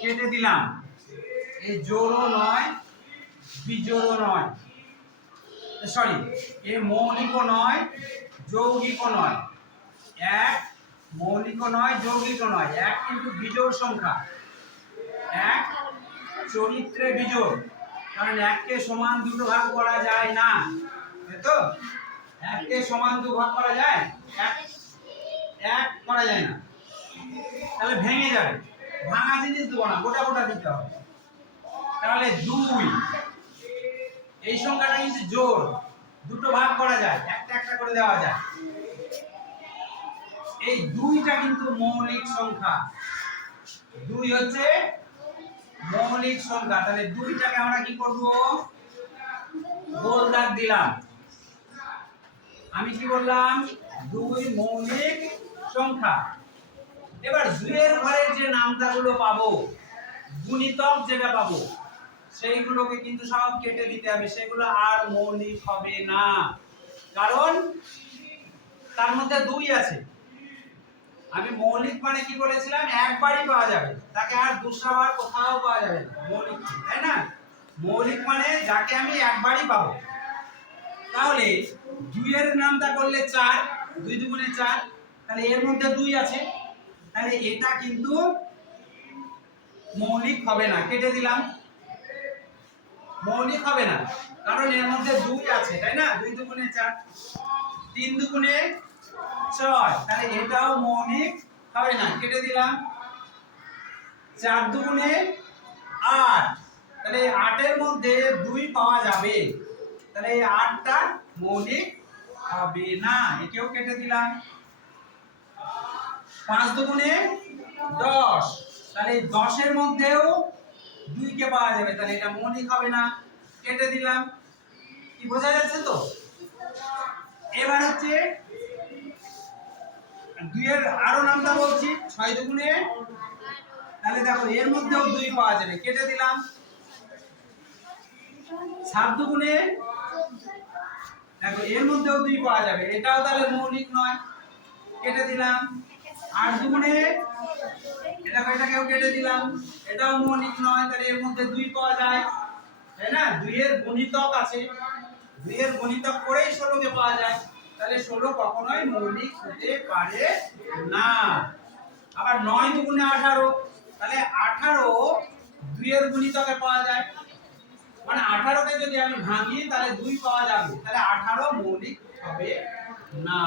কেটে দিলাম। এই জোড়ও নয় বিজোড়ও নয়, সরি এ মৌলিকও নয় যৌগিকও নয়। এক মৌলিকও নয় যৌগিকও নয়, এক কিন্তু বিজোড় সংখ্যা, এক চরিত্রে বিজোড়। কারণ এককে সমান দুটো ভাগ করা যায় না, তাই তো? এককে সমান দু ভাগ করা যায়? এক করা যায় না, তাহলে ভেঙে যাবে। ভাঙা জিনিস দেবো না, গোটা গোটা দিতে হবে। তাহলে দুই, এই সংখ্যাটা কিন্তু জোড়, দুটো ভাগ করা যায়, একটা একটা করে দেওয়া যায়। এই দুইটা কিন্তু মৌলিক সংখ্যা, দুই হচ্ছে মৌলিক সংখ্যা। তাহলে দুইটাকে আমরা কি করব? গোল দাগ দিলাম। আমি কি বললাম? দুই মৌলিক সংখ্যা। এবার দুইয়ের ঘরের যে নামতাগুলো পাবো, গুণিতক যেটা পাবো, সেইগুলোকে কিন্তু সব কেটে দিতে হবে, সেগুলো আর মৌলিক হবে না। কারণ তার মধ্যে দুই আছে। আমি মৌলিক মানে কি বলেছিলাম? একবারই পাওয়া যাবে, তাকে আর দুসরাবার কোথাও পাওয়া যাবে না, মৌলিক, তাই না? মৌলিক মানে যাকে আমি একবারই পাবো। তাহলে দুইয়ের নামটা করলে 4, 2 দুগুণে 4, তাহলে এর মধ্যে দুই আছে, তাহলে এটা কিন্তু মৌলিক হবে না, কেটে দিলাম। মৌলিক হবে না কারণ এর মধ্যে দুই আছে, তাই না? 2 দুগুণে 4, 3 দুগুণে 6, তাহলে এটাও মৌলিক হবে না, কেটে দিলাম। 4 দুগুণে 8, তাহলে 8 এর মধ্যে 2 পাওয়া যাবে, তাহলে এই 8টা মৌলিক হবে না, একেও কেটে দিলাম। 5 দুগুণে 10, তাহলে 10 এর মধ্যেও 2 কে পাওয়া যাবে, তাহলে এটা মৌলিক হবে না, কেটে দিলাম। কি বোঝা যাচ্ছে তো? এবার হচ্ছে 2 এর আরো নামটা বলছি। 6 দুগুণে, তাহলে দেখো এর মধ্যেও 2 পাওয়া যাবে, কেটে দিলাম। 7 দুগুণে, দেখো এর মধ্যেও 2 পাওয়া যাবে, এটাও তাহলে মৌলিক নয়, কেটে দিলাম। 8 দুগুণে, এটাকেও কেটে দিলাম, এটাও মৌলিক নয়, তাহলে এর মধ্যে 2 পাওয়া যায়, তাই না? 2 এর গুণিতক আছে, 2 এর গুণিতক করেই 16 কে পাওয়া যায়, তাহলে 16 কখনোই মৌলিক হতে পারে না। আবার 9 দুগুণে 18, তাহলে 18 2 এর গুণিতকে পাওয়া যায়, মানে 18 কে যদি আমি ভাঙি তাহলে 2 পাওয়া যাবে, তাহলে 18 মৌলিক হবে না।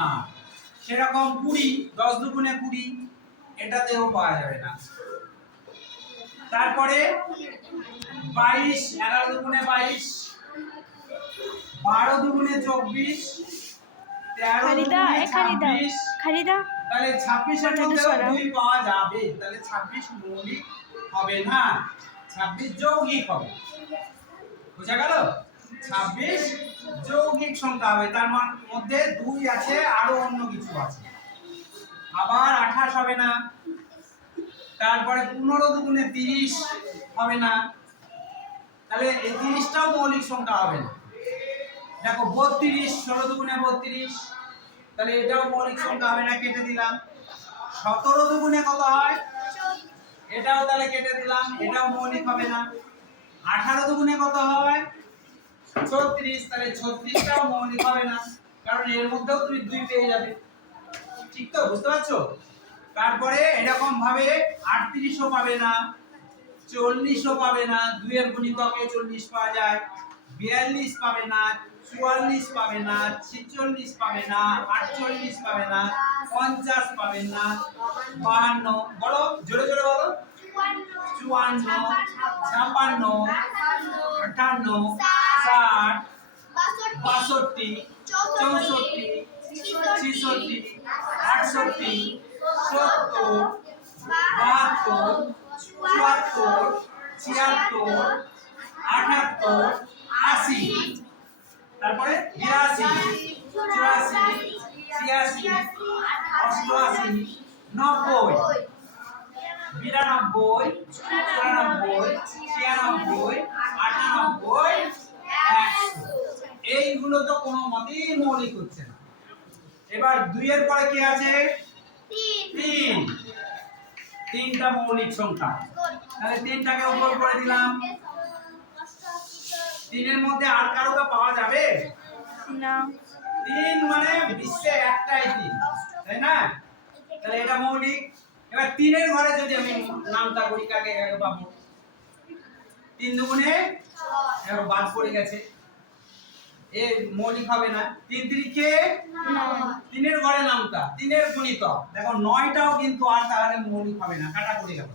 সেরকম 20, 10 দুগুণে 20, এটাতেও পাওয়া যাবে না। তারপরে 22, 11 দুগুণে 22, 12 দুগুণে 24, 13 দুগুণে 26, তাহলে 26 এর মধ্যেও 2 পাওয়া যাবে, তাহলে 26 মৌলিক হবে না, 26 যৌগিক হবে। বুঝা গেল? 26 যৌগিক সংখ্যা হবে, তার মধ্যে 2 আছে, আরো অন্য কিছু আছে। আবার 28 হবে না। তারপরে 15 দুগুণে 30 হবে না, তাহলে এই 30টাও মৌলিক সংখ্যা হবে না। দেখো 32, 16 দুগুণে 32, তাহলে এটাও মৌলিক সংখ্যা হবে না, কেটে দিলাম। 17 দুগুণে কত হয়? এটাও তাহলে কেটে দিলাম, এটাও মৌলিক হবে না। 18 দুগুণে কত হয়? 36, তাহলে 36টাও মৌলিক হবে না, কারণ এর মধ্যেও তুমি 2 পেয়ে যাবে। ঠিক তো? বুঝতে পারছো? তারপরে এরকম ভাবে 38ও পাবে না, 40ও পাবে না, 2 এর গুণিতকে 40 পাওয়া যায়। 42 পাবে না, 44 পাবে না, 46 পাবে না, 48 পাবে না, 50 পাবে না, 52, বলো জোরে জোরে বলো। 54, 56, 58, 60, 62, 64, 66, 68, 70, 72, 74, 76, 78, 80, তারপরে 82, 84, 86, 88, 90, 92, 94, 96, 98, 100। এইগুলো তো কোনো মতেই মৌলিক হচ্ছে না। এবার 2 এর পরে কি আছে? 3, 3টা মৌলিক সংখ্যা। তাহলে তিনটাকে উপর করে দিলাম। তিনের মধ্যে আর কারোকে পাওয়া যাবে না। তিন মানে বিশ্বে একটাই তিন, তাই না? তাহলে এটা মৌলিক। এবার তিনের ঘরে যদি আমি নামটা করি কাকে কাকে পাবো? তিন দুগুণে এবার বাদ পড়ে গেছে, এ মৌলিক হবে না। তিন তিরিকে তিনের ঘরে নামটা তিনের গুণিতক, দেখো নয়টাও কিন্তু আর তাহলে মৌলিক হবে না, কাটা পড়ে গেল।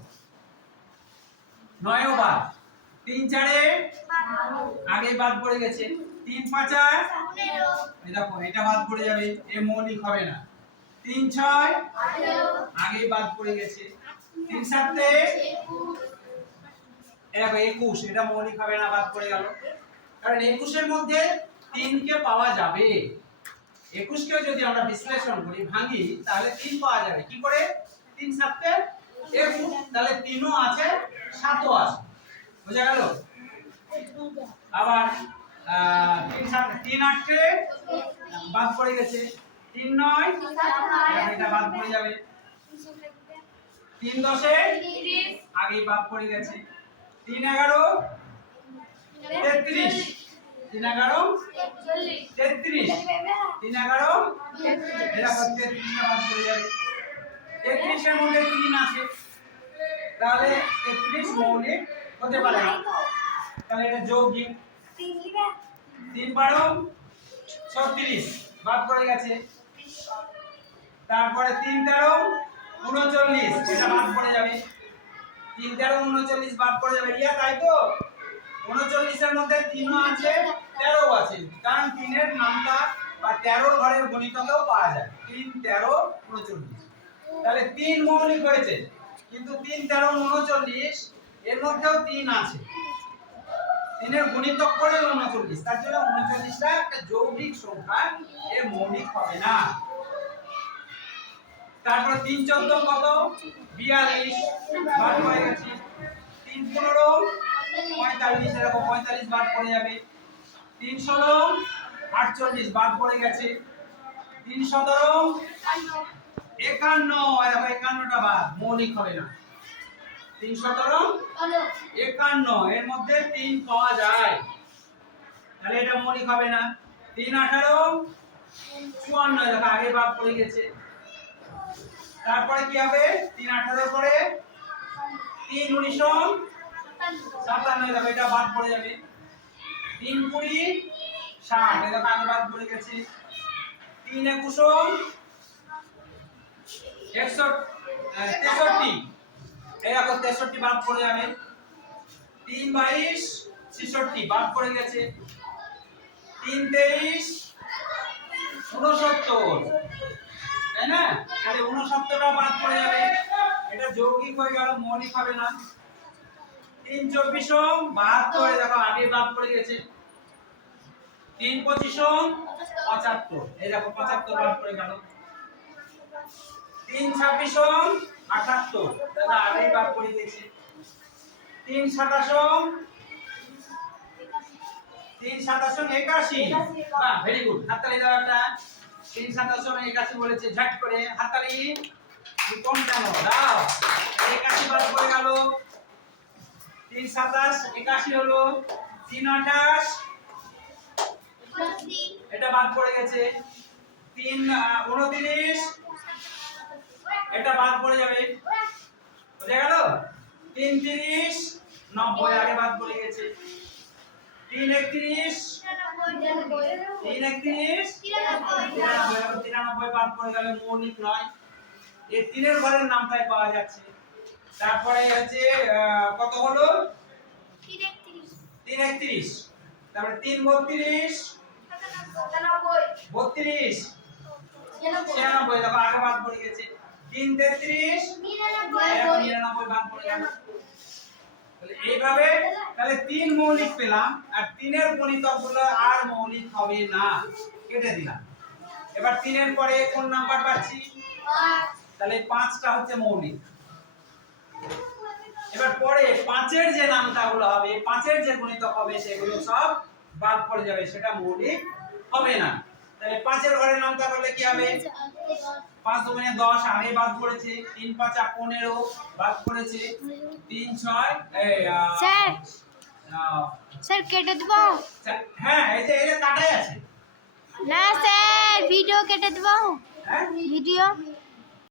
নয়ও বাদ। তিন চারে আগে বাদ পড়ে গেছে। তিন পাঁচা এই দেখো এটা বাদ পড়ে যাবে, এ মৌলিক হবে না। তিন ছয় আগে বাদ পড়ে গেছে। তিন সাতে দেখো 21, এটা মৌলিক হবে না, বাদ পড়ে গেল। কারণ 21 এর মধ্যে 3 কে পাওয়া যাবে। 21 কেও যদি আমরা বিশ্লেষণ করি, ভাঙি, তাহলে 3 পাওয়া যাবে। কি করে? 3 সাতে 21, তাহলে 3 ও আছে 7 ও আছে। বুঝা গেল? আবার 3 7 3 8 কে বাদ পড়ে গেছে। 3 9 এটা বাদ পড়ে যাবে। 3 10 এ আগে বাদ পড়ে গেছে। 3 11 33, 3 11 33, 3 11 এটা 33 টা বাদ পড়ে যাবে। 33 এর মধ্যে 3 আছে, তাহলে 33 মৌলিক হতে পারে না, তাহলে এটা যৌগিক। 3 12 36 বাদ পড়ে গেছে। তারপরে 3 13 39 এটা বাদ পড়ে যাবে। 3 13 39 বাদ পড়ে যাবে। রিয়া তাই তো? 39 এর মধ্যে 3 ও আছে 13 ও আছে, কারণ 3 এর নামটা বা 13 ঘরের গুণিতকেও পাওয়া যায়। 3 13 39, তাহলে 3 মৌলিক হয়েছে, কিন্তু 3 13 39 এর মধ্যেও 3 আছে। 3 এর গুণিতক করে 39, তার জন্য 39 টা একটা যৌগিক সংখ্যা, এর মৌলিক হবে না। তারপর 3 14 কত? 42 বাদ পড়ে গেছে। 3 15 45 এরকম 45 বাদ পড়ে যাবে। 3 16 48 বাদ পড়ে গেছে। 3 17 51 এরকম 51 টা বাদ, মৌলিক হবে না। 3 17 51 এর মধ্যে 3 পাওয়া যায়, তাহলে এটা মৌলিক হবে না। 3 18 54 এরকম আগে বাদ পড়ে গেছে। তারপরে কি হবে? 3 18 এর পরে 3 19 57 দেখো এটা বাদ পড়ে যাবে। 3 20 60 এটা আগে বাদ পড়ে গেছে। 3 21 63 এরকম 63 বাদ পড়ে যাবে। 3 22 66 বাদ পড়ে গেছে। 3 23 69, তাই না? তাহলে 69টা বাদ পড়ে যাবে, এটা যৌগিক হয়ে গেল, মৌলিক হবে না। 3 24 72 দেখো আগে বাদ পড়ে গেছে। 3 25 75 এই দেখো 75 বাদ পড়ে গেল। 3 26 78 দেখো আগে বাদ পড়ে গেছে। 3 27 81, বাহ ভেরি গুড, হাততালি দাও একটা। 3 27 81 বলেছে, ঝট করে হাততালি। কোন কেন দাও? 81 বাদ পড়ে গেল। 3 27 81 হলো। 3 28 এটা বাদ পড়ে গেছে। 3 29 এটা বাদ পড়ে যাবে, বুঝা গেল? 3 30 90 আগে বাদ পড়ে গেছে। 3 31 3 31 93 বাদ পড়ে গেল, মৌলিক নয়। এই তিনের ঘরের নামটাই পাওয়া যাচ্ছে। তারপরে হচ্ছে কত হলো? 3 31, তারপরে 3 32 32 96 দেখো আগে বাদ পড়ে গেছে। 3 33 99 বাদ পড়ে গেল। তাহলে এইভাবে তাহলে 3 মৌলিক পেলাম, আর 3 এর গুণিতকগুলো আর মৌলিক হবে না, কেটে দিলাম। এবার 3 এর পরে কোন নাম্বার পাচ্ছি? 5, তাহলে 5টা হচ্ছে মৌলিক। এবার পরে 5 এর যে নামটাগুলো হবে, 5 এর যে গুণিতক হবে, সেগুলো সব বাদ পড়ে যাবে, সেটা মৌলিক হবে না। তাহলে 5 এর ঘরের নামতা করলে কি হবে? 5 দুগুণে 10 আগে বাদ পড়েছে, 3 5 15 বাদ পড়েছে, 3 6 এই স্যার আহ, স্যার কেটে দেব? হ্যাঁ এই যে এটা কাটাই আছে। না স্যার ভিডিও কেটে দেব? হ্যাঁ ভিডিও